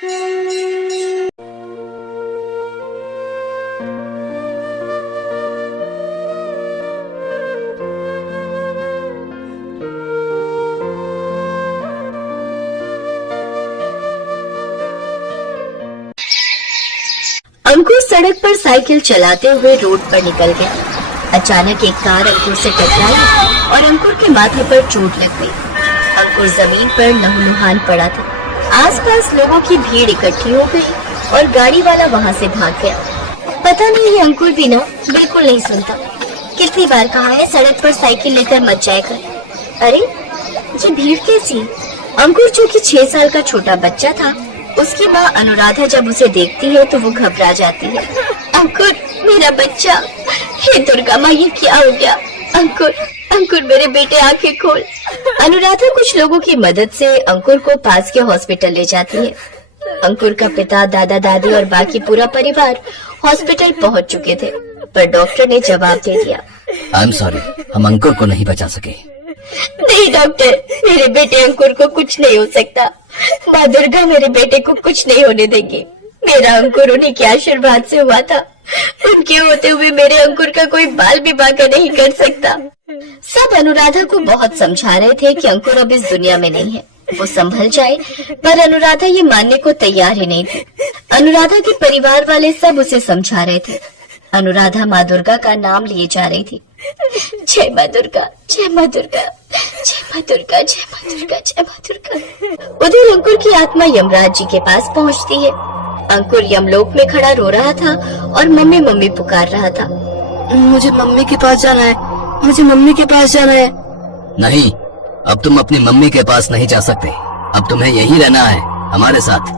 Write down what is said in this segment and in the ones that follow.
अंकुर सड़क पर साइकिल चलाते हुए रोड पर निकल गया। अचानक एक कार अंकुर से टकराई और अंकुर के माथे पर चोट लग गई। अंकुर जमीन पर लहूलुहान पड़ा था। आसपास लोगों की भीड़ इकट्ठी हो गई और गाड़ी वाला वहां से भाग गया। पता नहीं ये अंकुर भी ना बिल्कुल नहीं सुनता। कितनी बार कहा है सड़क पर साइकिल लेकर मत जाया कर। अरे ये भीड़ कैसी? अंकुर जो कि 6 साल का छोटा बच्चा था, उसकी माँ अनुराधा जब उसे देखती है तो वो घबरा जाती है। अंकुर मेरा बच्चा, हे दुर्गा माँ ये क्या हो गया? अंकुर अंकुर मेरे बेटे आंखें खोल। अनुराधा कुछ लोगों की मदद से अंकुर को पास के हॉस्पिटल ले जाती है। अंकुर का पिता, दादा दादी और बाकी पूरा परिवार हॉस्पिटल पहुंच चुके थे, पर डॉक्टर ने जवाब दे दिया, आई एम सॉरी, हम अंकुर को नहीं बचा सके। नहीं डॉक्टर, मेरे बेटे अंकुर को कुछ नहीं हो सकता। माँ दुर्गा मेरे बेटे को कुछ नहीं होने देगी। मेरा अंकुर उन्हीं के आशीर्वाद से हुआ था। उनके होते हुए मेरे अंकुर का कोई बाल भी बांका नहीं कर सकता। सब अनुराधा को बहुत समझा रहे थे कि अंकुर अब इस दुनिया में नहीं है, वो संभल जाए, पर अनुराधा ये मानने को तैयार ही नहीं थी। अनुराधा के परिवार वाले सब उसे समझा रहे थे। अनुराधा माँ दुर्गा का नाम लिए जा रही थी। जय माँ दुर्गा, जय माँ दुर्गा, जय माँ दुर्गा, जय माँ दुर्गा, जय माँ दुर्गा। उधर अंकुर की आत्मा यमराज जी के पास पहुंचती है। अंकुर यमलोक में खड़ा रो रहा था और मम्मी मम्मी पुकार रहा था। मुझे मम्मी के पास जाना है, मुझे मम्मी के पास जाना है। नहीं, अब तुम अपनी मम्मी के पास नहीं जा सकते। अब तुम्हें यहीं रहना है हमारे साथ।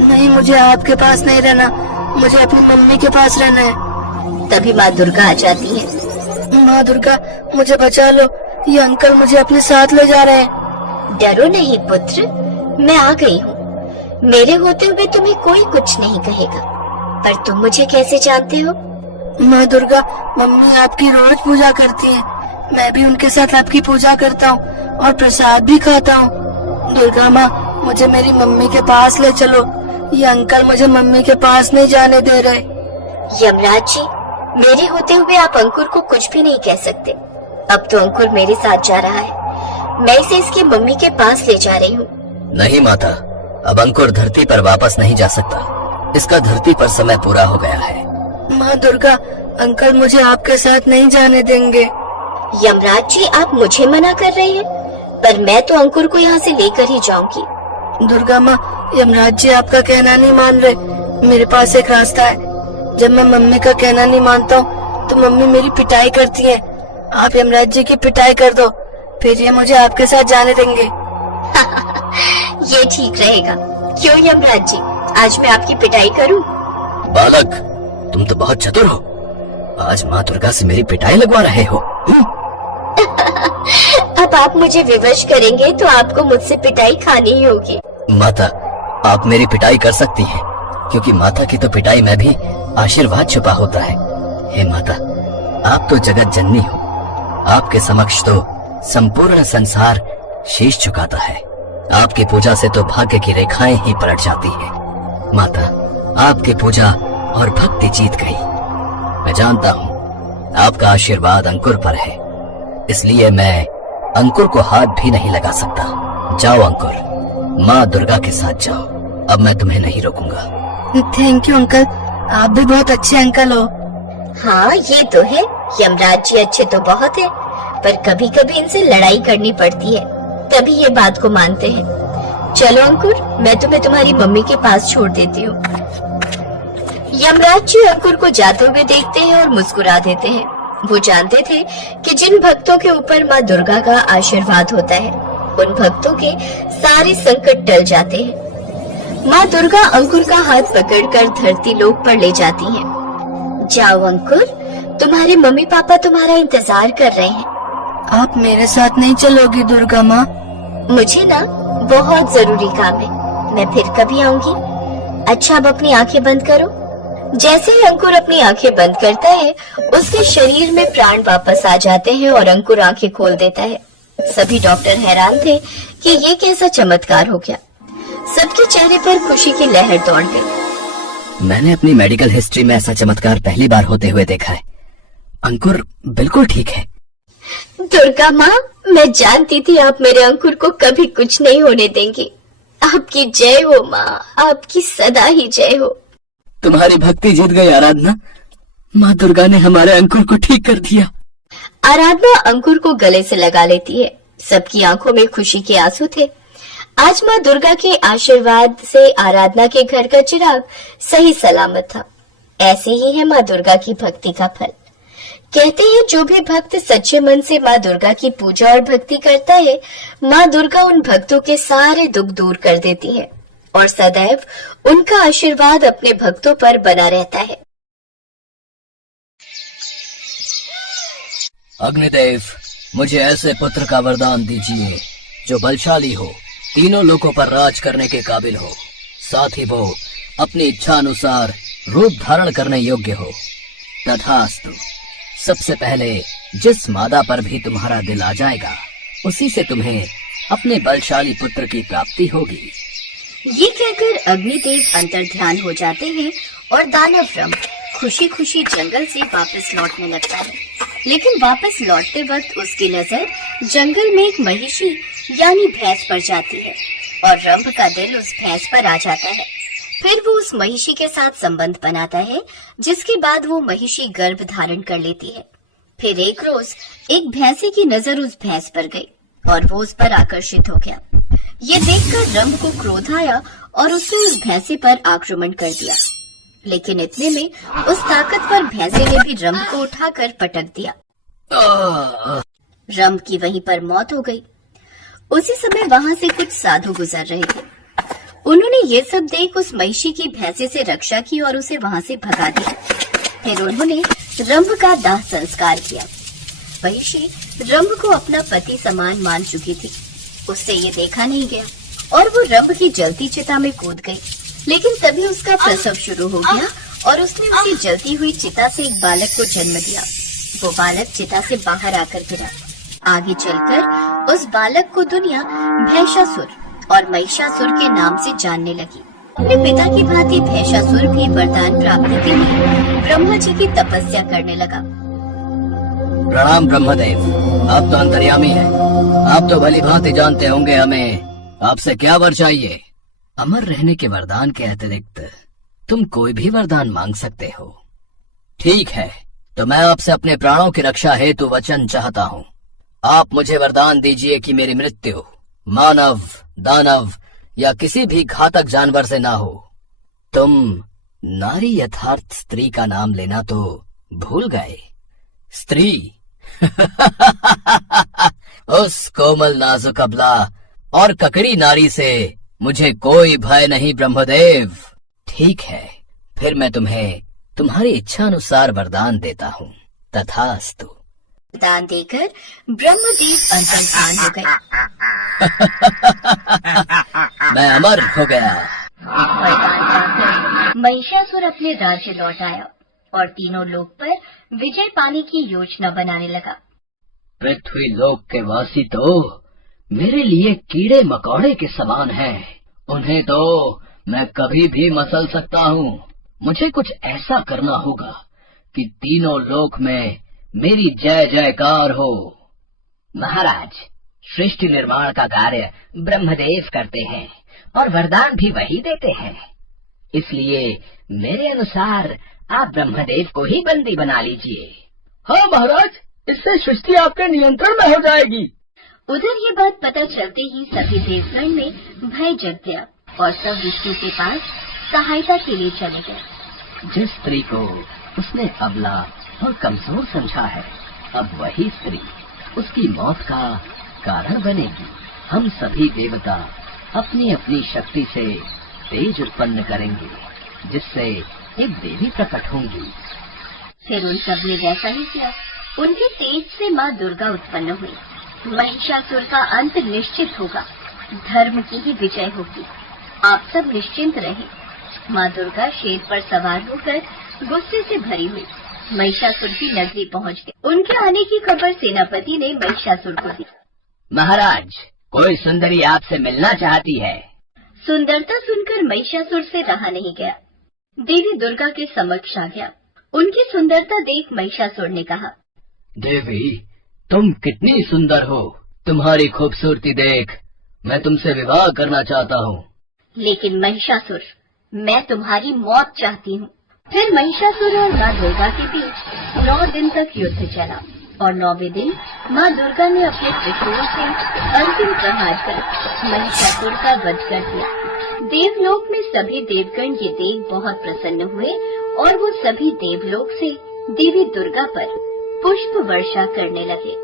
नहीं, मुझे आपके पास नहीं रहना, मुझे अपनी मम्मी के पास रहना है। तभी माँ दुर्गा आ जाती है। माँ दुर्गा मुझे बचा लो, ये अंकल मुझे अपने साथ ले जा रहे हैं। डरो नहीं पुत्र, मैं आ गई हूँ। मेरे होते हुए तुम्हें कोई कुछ नहीं कहेगा, पर तुम मुझे कैसे जानते हो? माँ दुर्गा, मम्मी आपकी रोज पूजा करती है, मैं भी उनके साथ आपकी पूजा करता हूँ और प्रसाद भी खाता हूँ। दुर्गा माँ, मुझे मेरी मम्मी के पास ले चलो, ये अंकल मुझे मम्मी के पास नहीं जाने दे रहे। यमराज जी, मेरे होते हुए आप अंकुर को कुछ भी नहीं कह सकते। अब तो अंकुर मेरे साथ जा रहा है, मैं इसे इसकी मम्मी के पास ले जा रही हूँ। नहीं माता, अब अंकुर धरती पर वापस नहीं जा सकता। इसका धरती पर समय पूरा हो गया है। माँ दुर्गा, अंकल मुझे आपके साथ नहीं जाने देंगे। यमराज जी, आप मुझे मना कर रहे हैं, पर मैं तो अंकुर को यहाँ से लेकर ही जाऊंगी। दुर्गा माँ, यमराज जी आपका कहना नहीं मान रहे। मेरे पास एक रास्ता है। जब मैं मम्मी का कहना नहीं मानता हूँ तो मम्मी मेरी पिटाई करती है। आप यमराज जी की पिटाई कर दो, फिर ये मुझे आपके साथ जाने देंगे। ये ठीक रहेगा। क्यों यमराज जी, आज मैं आपकी पिटाई करूं? बालक, तुम तो बहुत चतुर हो। आज माँ दुर्गा से मेरी पिटाई लगवा रहे हो। अब आप मुझे विवश करेंगे तो आपको मुझसे पिटाई खानी ही होगी। माता, आप मेरी पिटाई कर सकती हैं, क्योंकि माता की तो पिटाई में भी आशीर्वाद छुपा होता है। हे माता, आप तो जगत जननी हो। आपके समक्ष तो संपूर्ण संसार शीश झुकाता है। आपकी पूजा से तो भाग्य की रेखाएं ही पलट जाती है। माता, आपकी पूजा और भक्ति जीत गई। मैं जानता हूँ आपका आशीर्वाद अंकुर पर है, इसलिए मैं अंकुर को हाथ भी नहीं लगा सकता। जाओ अंकुर, माँ दुर्गा के साथ जाओ। अब मैं तुम्हें नहीं रोकूंगा। थैंक यू अंकल, आप भी बहुत अच्छे अंकल हो। हाँ ये तो है, यमराज जी अच्छे तो बहुत है, पर कभी कभी इनसे लड़ाई करनी पड़ती है, तभी ये बात को मानते हैं। चलो अंकुर, मैं तुम्हें तुम्हारी मम्मी के पास छोड़ देती हूँ। यमराज जी अंकुर को जाते हुए देखते हैं और मुस्कुरा देते हैं। वो जानते थे कि जिन भक्तों के ऊपर माँ दुर्गा का आशीर्वाद होता है, उन भक्तों के सारे संकट टल जाते हैं। माँ दुर्गा अंकुर का हाथ पकड़कर धरती लोक पर ले जाती हैं। जाओ अंकुर, तुम्हारे मम्मी पापा तुम्हारा इंतजार कर रहे हैं। आप मेरे साथ नहीं चलोगी दुर्गा माँ? मुझे ना बहुत जरूरी काम है, मैं फिर कभी आऊंगी। अच्छा अब अपनी आंखें बंद करो। जैसे ही अंकुर अपनी आंखें बंद करता है, उसके शरीर में प्राण वापस आ जाते हैं और अंकुर आंखें खोल देता है। सभी डॉक्टर हैरान थे कि ये कैसा चमत्कार हो गया। सबके चेहरे पर खुशी की लहर दौड़ गई। मैंने अपनी मेडिकल हिस्ट्री में ऐसा चमत्कार पहली बार होते हुए देखा है। अंकुर बिल्कुल ठीक है। दुर्गा माँ, मैं जानती थी आप मेरे अंकुर को कभी कुछ नहीं होने देंगी। आपकी जय हो माँ, आपकी सदा ही जय हो। तुम्हारी भक्ति जीत गई आराधना। माँ दुर्गा ने हमारे अंकुर को ठीक कर दिया। आराधना अंकुर को गले से लगा लेती है। सबकी आंखों में खुशी के आंसू थे। आज माँ दुर्गा के आशीर्वाद से आराधना के घर का चिराग सही सलामत था। ऐसे ही है माँ दुर्गा की भक्ति का फल। कहते हैं जो भी भक्त सच्चे मन से माँ दुर्गा की पूजा और भक्ति करता है, माँ दुर्गा उन भक्तों के सारे दुख दूर कर देती है और सदैव उनका आशीर्वाद अपने भक्तों पर बना रहता है। अग्निदेव, मुझे ऐसे पुत्र का वरदान दीजिए जो बलशाली हो, तीनों लोकों पर राज करने के काबिल हो, साथ ही वो अपनी इच्छा अनुसार रूप धारण करने योग्य हो। तथास्तु। सबसे पहले जिस मादा पर भी तुम्हारा दिल आ जाएगा, उसी से तुम्हें अपने बलशाली पुत्र की प्राप्ति होगी। ये कहकर अग्निदेव अंतर्ध्यान हो जाते हैं और दानव रंभ खुशी खुशी जंगल से वापस लौटने लगता है। लेकिन वापस लौटते वक्त उसकी नजर जंगल में एक महिषी यानी भैंस पर जाती है और रंभ का दिल उस भैंस पर आ जाता है। फिर वो उस महिषी के साथ संबंध बनाता है, जिसके बाद वो महिषी गर्भ धारण कर लेती है। फिर एक रोज एक भैंसे की नजर उस भैंस पर गई और वो उस पर आकर्षित हो गया। ये देखकर रंभ को क्रोध आया और उसने उस भैंसे पर आक्रमण कर दिया। लेकिन इतने में उस ताकतवर भैंसे ने भी रंभ को उठाकर पटक दिया। रंभ की वहीं पर मौत हो गई। उसी समय वहां से कुछ साधु गुजर रहे थे। उन्होंने ये सब देख उस महिषी की भैंसे से रक्षा की और उसे वहां से भगा दिया। फिर उन्होंने रंभ का दाह संस्कार किया। महिषी रंभ को अपना पति समान मान चुकी थी। उससे ये देखा नहीं गया और वो रंभ की जलती चिता में कूद गई। लेकिन तभी उसका प्रसव शुरू हो गया और उसने उसी जलती हुई चिता से एक बालक को जन्म दिया। वो बालक चिता से बाहर आकर गिरा। आगे चलकर उस बालक को दुनिया भैंसासुर और महिषासुर के नाम से जानने लगी। अपने पिता की भांति भैंसासुर भी वरदान प्राप्ति के लिए ब्रह्मा जी की तपस्या करने लगा। प्रणाम ब्रह्मदेव, आप तो अंतर्यामी हैं। आप तो भली भांति जानते होंगे हमें आपसे क्या वर चाहिए। अमर रहने के वरदान के अतिरिक्त तुम कोई भी वरदान मांग सकते हो। ठीक है, तो मैं आपसे अपने प्राणों की रक्षा हेतु वचन चाहता हूँ। आप मुझे वरदान दीजिए कि मेरी मृत्यु मानव, दानव या किसी भी घातक जानवर से ना हो। तुम नारी यथार्थ स्त्री का नाम लेना तो भूल गए। स्त्री उस कोमल नाजुक अबला और ककड़ी नारी से मुझे कोई भय नहीं ब्रह्मदेव। ठीक है, फिर मैं तुम्हें तुम्हारी इच्छा अनुसार वरदान देता हूँ। तथास्तु। वरदान देकर ब्रह्मदेव अंतर्धान हो गए। मैं अमर हो गया। वरदान पाकर महिषासुर अपने राज्य लौट आया और तीनों लोक पर विजय पाने की योजना बनाने लगा। पृथ्वी लोक के वासी तो मेरे लिए कीड़े मकोड़े के समान हैं। उन्हें तो मैं कभी भी मसल सकता हूँ। मुझे कुछ ऐसा करना होगा कि तीनों लोक में मेरी जय जयकार हो। महाराज, सृष्टि निर्माण का कार्य ब्रह्मदेव करते हैं और वरदान भी वही देते हैं। इसलिए मेरे अनुसार आप ब्रह्मदेव को ही बंदी बना लीजिए। हाँ महाराज, इससे सृष्टि आपके नियंत्रण में हो जाएगी। उधर ये बात पता चलते ही सभी देवगण में भय जग गया और सब विष्णु के पास सहायता के लिए चले गए। जिस स्त्री को उसने अबला और कमजोर समझा है, अब वही स्त्री उसकी मौत का कारण बनेगी। हम सभी देवता अपनी अपनी शक्ति से तेज उत्पन्न करेंगे, जिससे एक देवी प्रकट होंगी। फिर उन सब ने वैसा ही किया। उनके तेज से माँ दुर्गा उत्पन्न हुई। महिषासुर का अंत निश्चित होगा। धर्म की ही विजय होगी। आप सब निश्चिंत रहें। माँ दुर्गा शेर पर सवार होकर गुस्से से भरी हुई महिषासुर की नगरी पहुँच गई। उनके आने की खबर सेनापति ने महिषासुर को दी। महाराज, कोई सुंदरी आपसे मिलना चाहती है। सुंदरता सुनकर महिषासुर से रहा नहीं गया। देवी दुर्गा के समक्ष आ गया। उनकी सुंदरता देख महिषासुर ने कहा, देवी, तुम कितनी सुंदर हो। तुम्हारी खूबसूरती देख मैं तुमसे विवाह करना चाहता हूँ। लेकिन महिषासुर, मैं तुम्हारी मौत चाहती हूँ। फिर महिषासुर और माँ दुर्गा के बीच 9 दिन तक युद्ध चला और 9वें दिन माँ दुर्गा ने अपने त्रिशूल से अंतिम प्रहार कर महिषासुर का वध कर दिया। देवलोक में सभी देवगण ये देख बहुत प्रसन्न हुए और वो सभी देवलोक से देवी दुर्गा पर पुष्प वर्षा करने लगे।